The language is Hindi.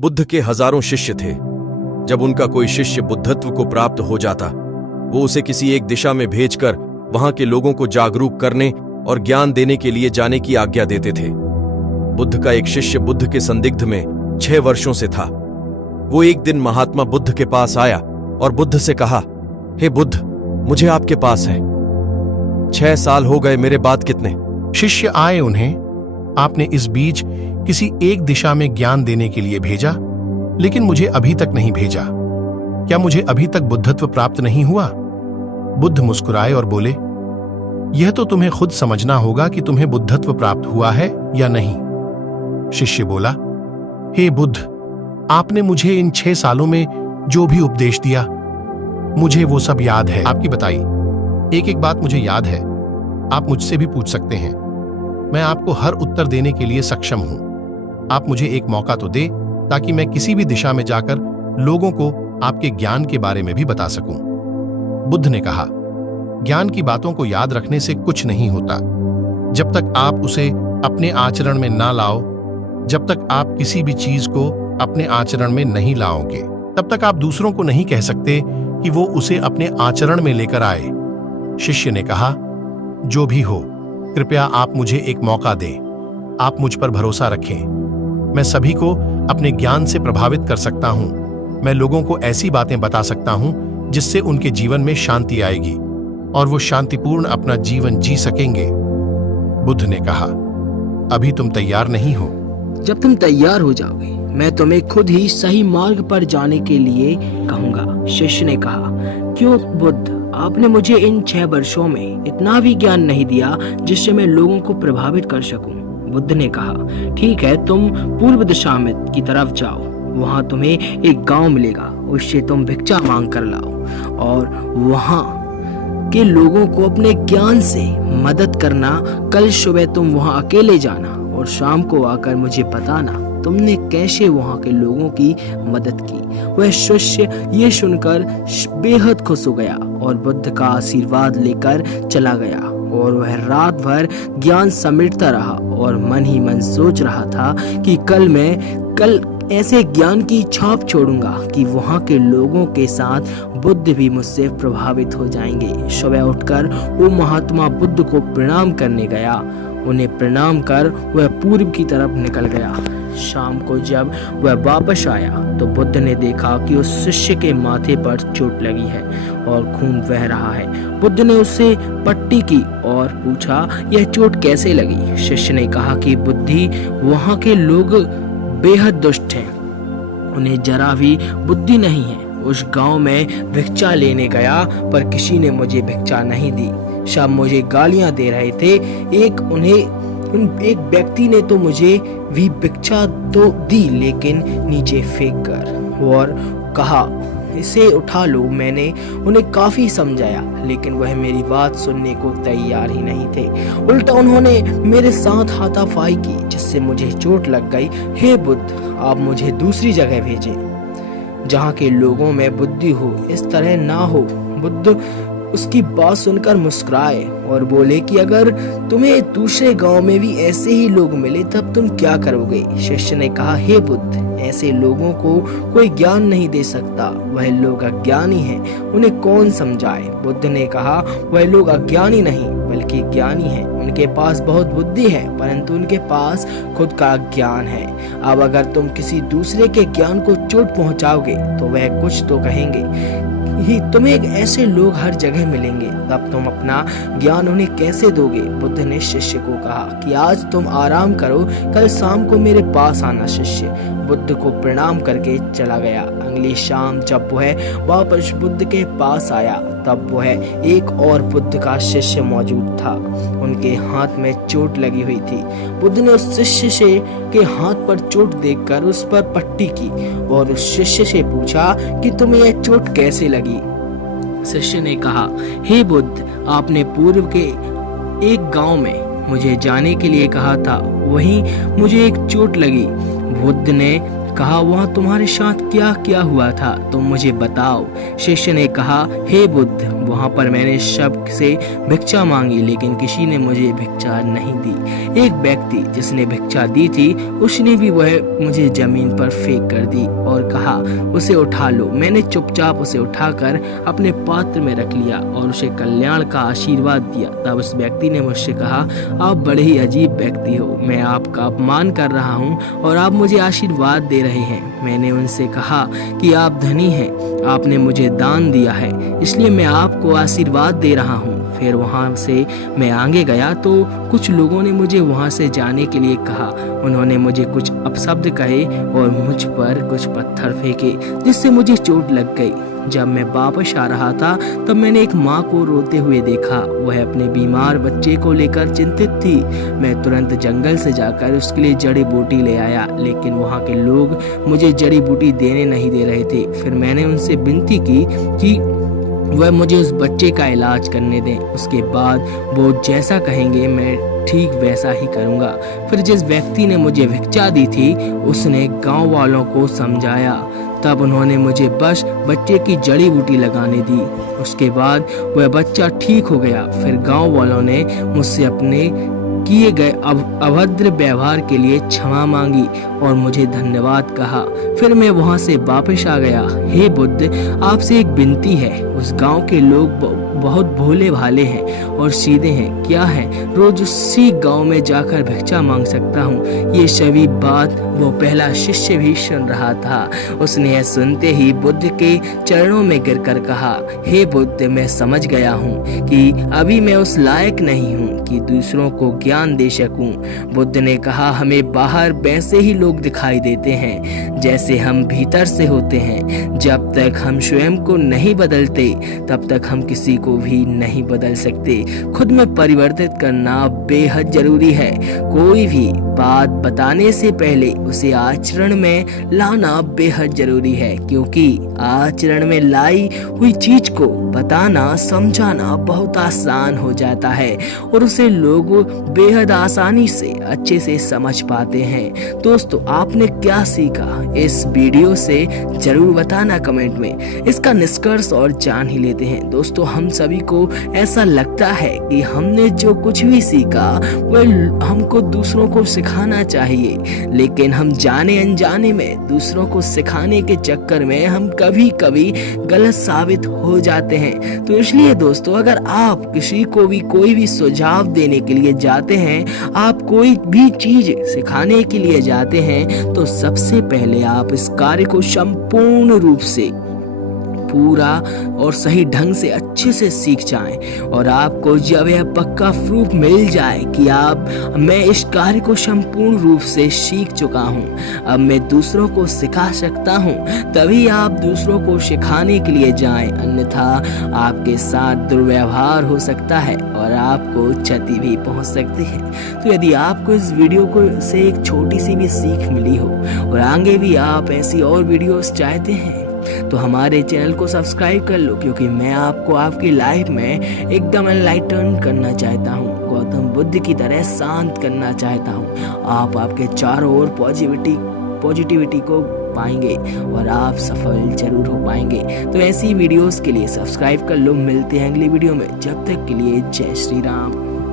बुद्ध के हजारों शिष्य थे। जब उनका कोई शिष्य बुद्धत्व को प्राप्त हो जाता, वो उसे किसी एक दिशा में भेजकर वहां के लोगों को जागरूक करने और ज्ञान देने के लिए जाने की आज्ञा देते थे। बुद्ध का एक शिष्य बुद्ध के संदिग्ध में 6 वर्षों से था। वो एक दिन महात्मा बुद्ध के पास आया और बुद्ध से कहा, हे बुद्ध, मुझे आपके पास है। 6 साल हो गए, मेरे बाद कितने? शिष्य आए, उन्हें आपने इस बीच किसी एक दिशा में ज्ञान देने के लिए भेजा, लेकिन मुझे अभी तक नहीं भेजा। क्या मुझे अभी तक बुद्धत्व प्राप्त नहीं हुआ? बुद्ध मुस्कुराए और बोले, यह तो तुम्हें खुद समझना होगा कि तुम्हें बुद्धत्व प्राप्त हुआ है या नहीं। शिष्य बोला, हे बुद्ध, आपने मुझे इन 6 सालों में जो भी उपदेश दिया, मुझे वो सब याद है। आपकी बताई एक एक बात मुझे याद है। आप मुझसे भी पूछ सकते हैं, मैं आपको हर उत्तर देने के लिए सक्षम हूं। आप मुझे एक मौका तो दे, ताकि मैं किसी भी दिशा में जाकर लोगों को आपके ज्ञान के बारे में भी बता सकूं। बुद्ध ने कहा, ज्ञान की बातों को याद रखने से कुछ नहीं होता। जब तक आप उसे अपने आचरण में ना लाओ, जब तक आप किसी भी चीज को अपने आचरण में नहीं लाओगे, तब तक आप दूसरों को नहीं कह सकते कि वो उसे अपने आचरण में लेकर आए। शिष्य ने कहा, जो भी हो, कृपया आप मुझे एक मौका दें। आप मुझ पर भरोसा रखें। मैं सभी को अपने ज्ञान से प्रभावित कर सकता हूं। मैं लोगों को ऐसी बातें बता सकता हूं जिससे उनके जीवन में शांति आएगी और वो शांतिपूर्ण अपना जीवन जी सकेंगे। बुद्ध ने कहा, अभी तुम तैयार नहीं हो। जब तुम तैयार हो जाओगे, मैं तुम्हें खुद ही सही मार्ग पर जाने के लिए कहूंगा। शिष्य ने कहा, क्यों बुद्ध, आपने मुझे इन 6 वर्षों में इतना भी ज्ञान नहीं दिया जिससे मैं लोगों को प्रभावित कर सकूं। बुद्ध ने कहा, ठीक है, तुम पूर्व दिशा में की तरफ जाओ। वहां तुम्हें एक गांव मिलेगा, उससे तुम भिक्षा मांग कर लाओ और वहां के लोगों को अपने ज्ञान से मदद करना। कल सुबह तुम वहां अकेले जाना और शाम को आकर मुझे बताना तुमने कैसे वहां के लोगों की मदद की। वह शिष्य ये सुनकर बेहद खुश हो गया और बुद्ध का आशीर्वाद लेकर चला गया और वह रात भर ज्ञान समेटता रहा और मन ही मन सोच रहा था कि कल ऐसे ज्ञान की छाप छोड़ूंगा कि वहां के लोगों के साथ बुद्ध भी मुझसे प्रभावित हो जाएंगे। सुबह उठकर वो महात्मा बुद्ध को प्रणाम करने गया। उन्हें प्रणाम कर वह पूर्व की तरफ निकल गया। शाम को जब वह वापस आया तो बुद्ध ने देखा कि उस शिष्य के माथे पर चोट लगी है और खून बह रहा है। बुद्ध ने उससे पट्टी की और पूछा, यह चोट कैसे लगी? शिष्य ने कहा कि बुद्धि, वहां के लोग बेहद दुष्ट हैं, उन्हें जरा भी बुद्धि नहीं है। उस गांव में भिक्षा लेने गया पर किसी ने मुझे भिक्षा नहीं दी। सब मुझे गालियां दे रहे थे। एक व्यक्ति ने तो मुझे भी भिक्षा तो दी, लेकिन नीचे फेंक कर और कहा, इसे उठा लो। मैंने उन्हें काफी समझाया, लेकिन वह मेरी बात सुनने को तैयार ही नहीं थे। उल्टा उन्होंने मेरे साथ हाथापाई की, जिससे मुझे चोट लग गई। हे बुद्ध, आप मुझे दूसरी जगह भेजें जहाँ के लोगों में बुद्धि हो, इस तरह ना हो। बुद्ध उसकी बात सुनकर मुस्कुराए और बोले कि अगर तुम्हें दूसरे गांव में भी ऐसे ही लोग मिले तब तुम क्या करोगे? शिष्य ने कहा, हे बुद्ध, ऐसे लोगों को कोई ज्ञान नहीं दे सकता। वह लोग अज्ञानी हैं, उन्हें कौन समझाए? बुद्ध ने कहा, वह लोग अज्ञानी नहीं बल्कि ज्ञानी हैं। उनके पास बहुत बुद्धि है, परंतु उनके पास खुद का ज्ञान है। अब अगर तुम किसी दूसरे के ज्ञान को चोट पहुंचाओगे तो वह कुछ तो कहेंगे ही। तुम्हें ऐसे लोग हर जगह मिलेंगे, तब तुम अपना ज्ञान उन्हें कैसे दोगे? बुद्ध ने शिष्य को कहा कि आज तुम आराम करो, कल शाम को मेरे पास आना। शिष्य बुद्ध को प्रणाम करके चला गया। अगली शाम जब वह वापस बुद्ध के पास आया तब वह एक और बुद्ध का शिष्य मौजूद था। उनके हाथ में चोट लगी हुई थी। बुद्ध ने उस शिष्य के हाथ पर चोट देखकर उस पर पट्टी की और उस शिष्य से पूछा कि तुम्हें यह चोट कैसे लगी? शिष्य ने कहा, हे बुद्ध, आपने पूर्व के एक गांव में मुझे जाने के लिए कहा था, वहीं मुझे एक चोट लगी। बुद्ध ने कहा, वहाँ तुम्हारे साथ क्या क्या हुआ था, तुम मुझे बताओ। शिष्य ने कहा, हे बुद्ध, वहाँ पर मैंने सबसे भिक्षा मांगी, लेकिन किसी ने मुझे भिक्षा नहीं दी। एक व्यक्ति जिसने भिक्षा दी थी, उसने भी वह मुझे जमीन पर फेंक कर दी और कहा, उसे उठा लो। मैंने चुपचाप उसे उठाकर अपने पात्र में रख लिया और उसे कल्याण का आशीर्वाद दिया। तब उस व्यक्ति ने मुझसे कहा, आप बड़े ही अजीब व्यक्ति हो, मैं आपका अपमान कर रहा हूँ और आप मुझे आशीर्वाद दे रहे हैं। मैंने उनसे कहा कि आप धनी हैं, आपने मुझे दान दिया है, इसलिए मैं आपको आशीर्वाद दे रहा हूँ। फिर वहाँ से मैं आगे गया तो कुछ लोगों ने मुझे वहाँ से जाने के लिए कहा। उन्होंने मुझे कुछ अपशब्द कहे और मुझ पर कुछ पत्थर फेंके, जिससे मुझे चोट लग गई। जब मैं वापस आ रहा था तब मैंने एक माँ को रोते हुए देखा। वह अपने बीमार बच्चे को लेकर चिंतित थी। मैं तुरंत जंगल से जाकर उसके लिए जड़ी बूटी ले आया, लेकिन वहाँ के लोग मुझे जड़ी बूटी देने नहीं दे रहे थे। फिर मैंने उनसे विनती की कि वह मुझे उस बच्चे का इलाज करने दें। उसके बाद वो जैसा कहेंगे मैं ठीक वैसा ही करूँगा। फिर जिस व्यक्ति ने मुझे भिक्षा दी थी, उसने गांव वालों को समझाया। तब उन्होंने मुझे बस बच्चे की जड़ी बूटी लगाने दी। उसके बाद वह बच्चा ठीक हो गया। फिर गांव वालों ने मुझसे अपने किए गए अभद्र व्यवहार के लिए क्षमा मांगी और मुझे धन्यवाद कहा। फिर मैं वहां से वापस आ गया। हे बुद्ध, आपसे एक विनती है। उस गांव के लोग बहुत भोले भाले हैं और सीधे हैं। क्या है, रोज उसी गांव में जाकर भिक्षा मांग सकता हूँ। ये सभी बात वो पहला शिष्य भी सुन रहा था। उसने यह सुनते ही बुद्ध के चरणों में गिरकर कहा, हे बुद्ध, मैं समझ गया हूँ कि अभी मैं उस लायक नहीं हूँ कि दूसरों को ज्ञान दे सकूं। बुद्ध ने कहा, हमें बाहर वैसे ही लोग दिखाई देते हैं जैसे हम भीतर से होते हैं। जब तक हम स्वयं को नहीं बदलते तब तक हम किसी को भी नहीं बदल सकते। खुद में परिवर्तित करना बेहद जरूरी है। कोई भी बात बताने से पहले उसे आचरण में लाना बेहद जरूरी है, क्योंकि आचरण में लाई हुई चीज को बताना समझाना बहुत आसान हो जाता है और उसे लोग बेहद आसानी से अच्छे से समझ पाते हैं। दोस्तों, आपने क्या सीखा इस वीडियो से जरूर बताना कमेंट में। इसका निष्कर्ष और जान ही लेते हैं। दोस्तों, हम सभी को ऐसा लगता है कि हमने जो कुछ भी सीखा वह हमको दूसरों को सिखाना चाहिए, लेकिन हम जाने अनजाने में दूसरों को सिखाने के चक्कर में हम कभी कभी गलत साबित हो जाते हैं। तो इसलिए दोस्तों, अगर आप किसी को भी कोई भी सुझाव देने के लिए जाते हैं, आप कोई भी चीज सिखाने के लिए जाते हैं, तो सबसे पहले आप इस कार्य को संपूर्ण रूप से पूरा और सही ढंग से अच्छे से सीख जाएं। और आपको जब यह पक्का प्रूफ मिल जाए कि मैं इस कार्य को संपूर्ण रूप से सीख चुका हूं, अब मैं दूसरों को सिखा सकता हूं, तभी आप दूसरों को सिखाने के लिए जाएं। अन्यथा आपके साथ दुर्व्यवहार हो सकता है और आपको क्षति भी पहुंच सकती है। तो यदि आपको इस वीडियो को से एक छोटी सी भी सीख मिली हो और आगे भी आप ऐसी और वीडियोस चाहते हैं, तो हमारे चैनल को सब्सक्राइब कर लो, क्योंकि मैं आपको आपकी लाइफ में एकदम एनलाइटन करना चाहता हूँ, गौतम बुद्ध की तरह शांत करना चाहता हूँ। आप आपके चारों ओर पॉजिटिविटी को पाएंगे और आप सफल जरूर हो पाएंगे। तो ऐसी वीडियोस के लिए सब्सक्राइब कर लो। मिलते हैं अगली वीडियो में, जब तक के लिए जय श्री राम।